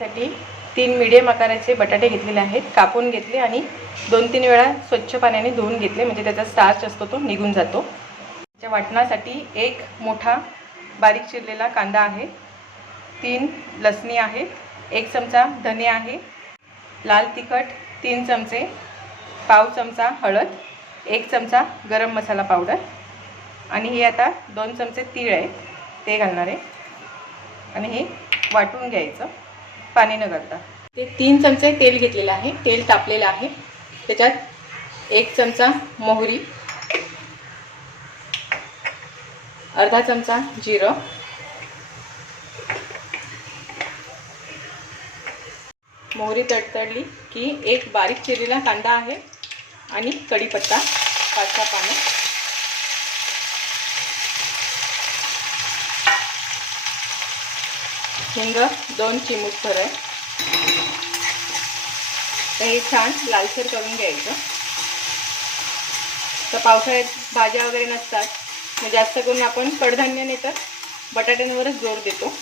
साठी 3 मीडियम आकाराचे बटाटे घेतलेले आहेत, कापून घेतले आणि 2-3 वेळा स्वच्छ पाण्याने धुवून घेतले, म्हणजे त्याचा स्टार्च असतो तो निघून जातो। त्याच्या वाटणासाठी 1 मोठा बारीक चिरलेला कांदा आहे, 3 लसणी आहेत, 1 चमचा धने आहे, लाल तिखट 3 चमचे, पाव चमचा हळद, 1 चमचा गरम मसाला पावडर आणि हे आता 2 चमचे तीळ आहेत ते घालणार आहे आणि हे वाटून घ्यायचं पाणी न घालता। ते 3 चमचे तेल घेतलेलं आहे, तेल तापलेलं आहे, त्याच्यात 1 चमचा मोहरी, अर्धा चमचा जिरं, मोहरी तडतडली की 1 बारीक चिरलेला कांदा आहे आणि कढीपत्ता 5-6 पानं, हिंग 2 चिमूटभर आहे। तर हे छान लालसर करून घ्यायचं। तर पावसाळ्यात भाज्या वगैरे नसतात, मग जास्त करून आपण कडधान्य नाही तर बटाट्यांवरच जोर देतो।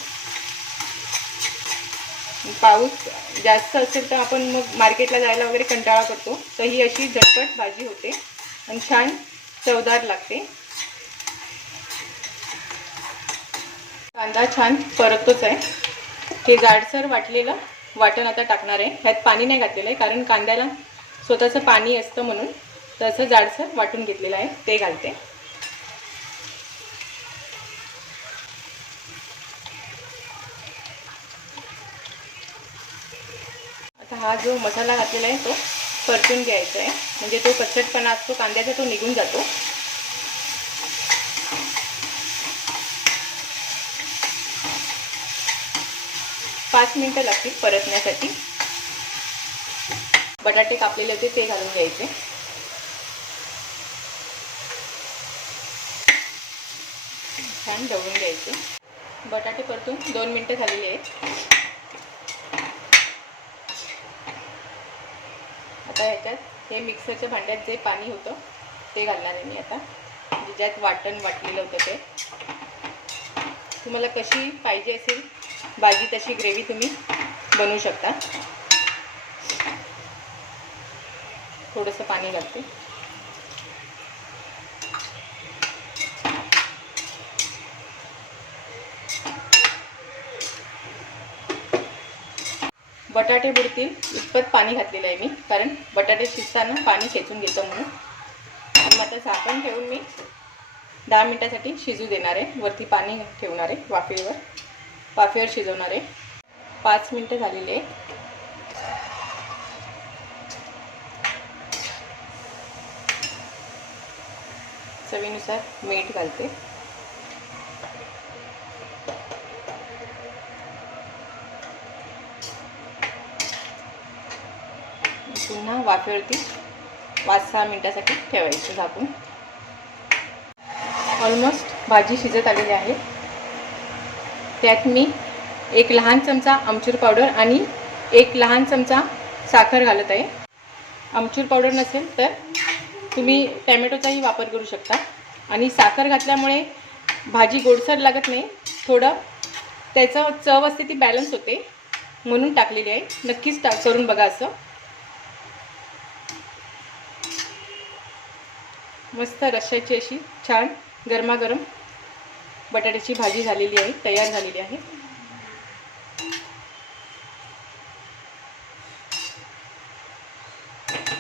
पाऊस जास्त असेल तर आपण मग मार्केटला जायला वगैरे कंटाळा करतो, तर ही अशी झटपट भाजी होते आणि छान चवदार लागते। कांदा छान परततोच आहे, हे जाडसर वाटलेलं वाटण आता टाकणार आहे। ह्यात पाणी नाही घातलेलं आहे कारण कांद्याला स्वतःचं पाणी असतं, म्हणून तसं जाडसर वाटून घेतलेलं आहे ते घालते। आता हा जो मसाला घातलेला आहे तो परतून घ्यायचा आहे, म्हणजे तो कच्चटपणा असतो कांद्याचा तो निघून जातो। पाच मिनिटं लागतील परतण्यासाठी। बटाटे कापलेले होते ते घालून घ्यायचे, छान ढवळून घ्यायचे। बटाटे परतून 2 मिनिटं झालेली आहेत। आता ह्याच्यात हे मिक्सरच्या भांड्यात जे पाणी होतं ते घालणार आहे मी आता, ज्यात वाटण वाटलेलं होतं ते। तुम्हाला कशी पाहिजे असेल भाजी तशी ग्रेव्ही तुम्ही बनवू शकता। थोडंसं पाणी घालते, बटाटे बुडतील इतपत पाणी घातलेलं आहे मी, कारण बटाटे शिजताना पाणी खेचून घेतं म्हणून। मग आता झाकण ठेवून मी 10 मिनिटांसाठी शिजू देणार आहे, वरती पाणी ठेवणार आहे, वाफेवर शिजवणार आहे। 5 मिनिटं झालेली आहे। चवीनुसार मीठ घालते, पुन्हा वाफेवरती 5-6 मिनिटांसाठी ठेवायचं झाकून। ऑलमोस्ट भाजी शिजत आलेली आहे। त्यात मी 1 लहान चमचा आमचूर पावडर आणि 1 लहान चमचा साखर घालत आहे। आमचूर पावडर नसेल तर तुम्ही टॅमॅटोचाही वापर करू शकता, आणि साखर घातल्यामुळे भाजी गोडसर लागत नाही, थोडं त्याचं चव असते ती बॅलन्स होते म्हणून टाकलेली आहे। नक्कीच करून बघा असं। मस्त रश्श्याची अशी छान गरमागरम बटाट्याची भाजी झालेली आहे, तयार झालेली आहे।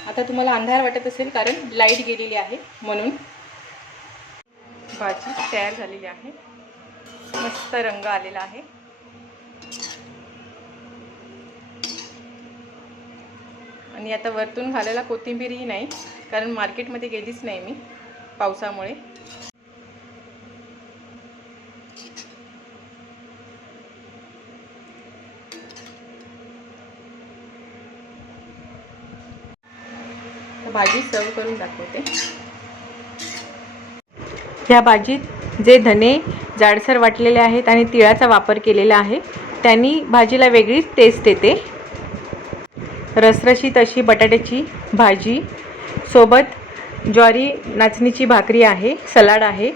आता तुम्हाला अंधार वाटत असेल कारण लाईट गेलेली आहे म्हणून। भाजी तयार झालेली आहे, मस्त रंग आलेला आहे। आणि आता वरतून घालायला कोथिंबीरही नाही, कारण मार्केटमध्ये गेलीच नाही मी पावसामुळे। भाजी सर्व करून दाखवते। ह्या भाजीत जे धने जाडसर वाटलेले आहेत आणि तिळाचा वापर केलेला आहे त्यांनी भाजीला वेगळीच टेस्ट येते। रसरशीत अशी बटाट्याची भाजी सोबत ज्वारी नाचणीची भाकरी आहे, सलाड आहे।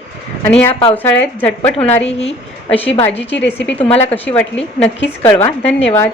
आणि ह्या पावसाळ्यात झटपट होणारी ही अशी भाजीची रेसिपी तुम्हाला कशी वाटली नक्कीच कळवा। धन्यवाद।